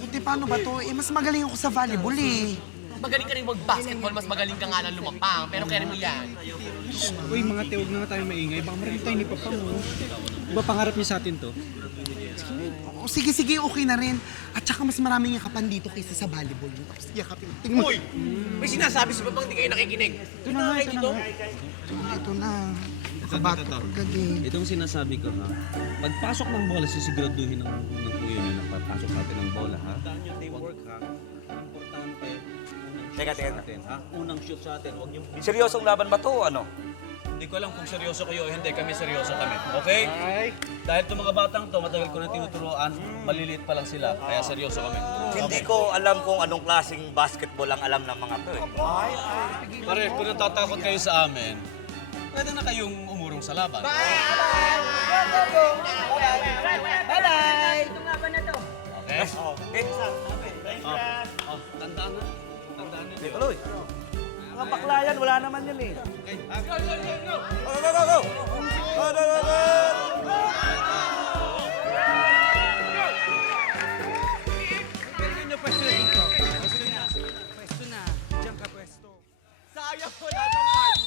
Buti paano ba to? Eh, mas magaling ako sa volleyball eh. Magaling ka rin mag-basketball, mas magaling ka nga ng lumapang. Pero kaya mo yan. Uy, mga te, huwag na nga tayo maingay. Baka marinig tayo ni Papa mo. Diba pangarap niya sa atin to? O, sige, okay na rin. At saka mas maraming yakapan dito kaysa sa volleyball. Tapos yakapin. Tingnan mo. Uy! May sinasabi sa babang di kayo nakikinig. Ito na nga, ito na nga. Ito na. Nakabato ko agad eh. Itong sinasabi ko ha, pagpasok ng bola, sisiguraduhin ng kuya niyo na pagpasok natin ng bola ha. Tandaan yung teamwork ha. Importante, unang shoot sa atin ha. Unang shoot sa atin, huwag yung... Seryosong laban ba to o ano? Hindi ko alam kung seryoso kayo o hindi, kami seryoso kami. Okay? Dahil itong mga batang to, matagal ko na tinuturuan, maliliit pa lang sila, kaya seryoso kami. Hindi ko alam kung anong klaseng basketball ang alam ng mga to eh. Pare, kung natatakot kayo sa amin, pwede na kayong umurong sa laban. Bye-bye! Itong laban na to. Okay? Eh, Tandaan na. Tandaan na. tuloy. Mga bakla yan, wala naman yan eh. Okay, Go! Go! Sayang ko lang ang part.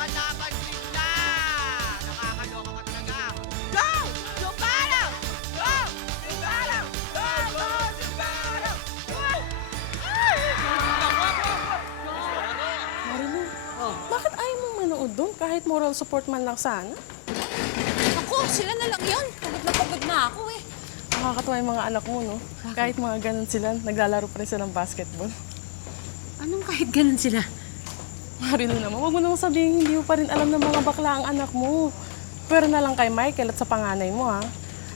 Kalaban bigla! Nakakaloka ka talaga. Go! Jubaro! Go! Jubaro! Go! Go! Jubaro! Go! Marilu, bakit ayaw mong manood doon kahit moral support man lang sana? Ako, sila na lang yun. Pagod na ako eh. Nakakatuwa yung mga anak mo, no? Kahit mga ganun sila, naglalaro pa rin sila ng basketball. Anong kahit ganun sila? Marilu naman, huwag mo namang sabihin hindi mo pa rin alam ng mga bakla ang anak mo. Pero na lang kay Michael at sa panganay mo, ha?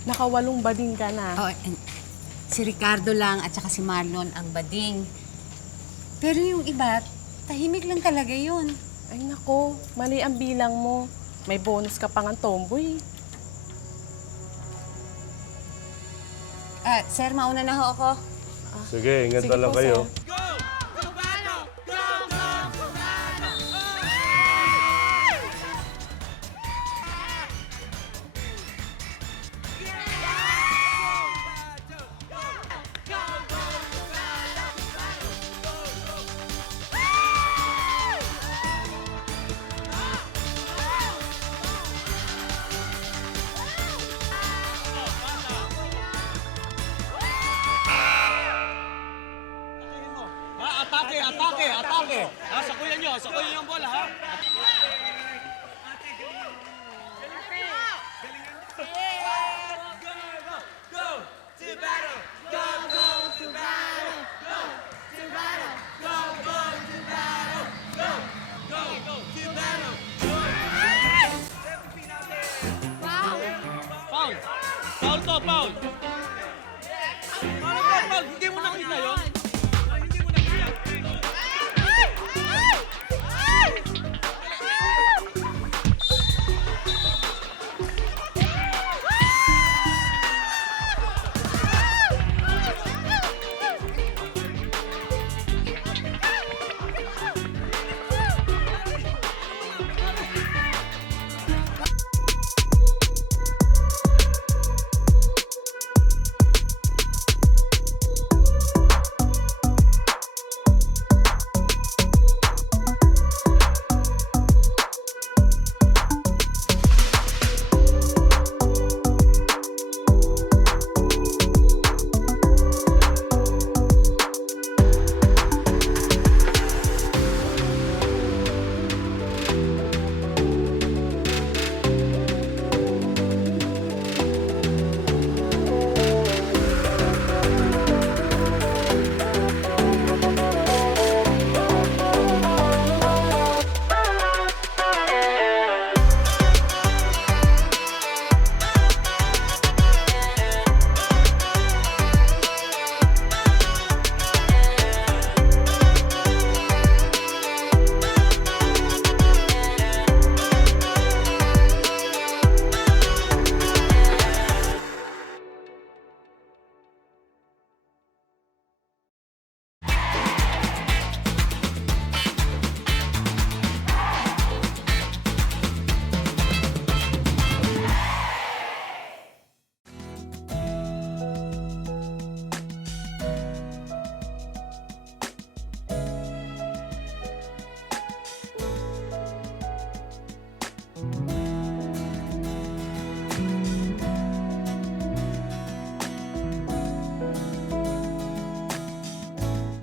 Nakawalong bading ka na. Oh, and si Ricardo lang at saka si Marlon ang bading. Pero yung iba, tahimik lang talaga yun. Ay nako, mali ang bilang mo. May bonus ka pang ang tomboy. Sir, mauna na ho ako. Sige, ingat Sige na lang po, kayo. sir. Atake! Sakuyan nyo yung bola, ha? Go! Jubaro! Go!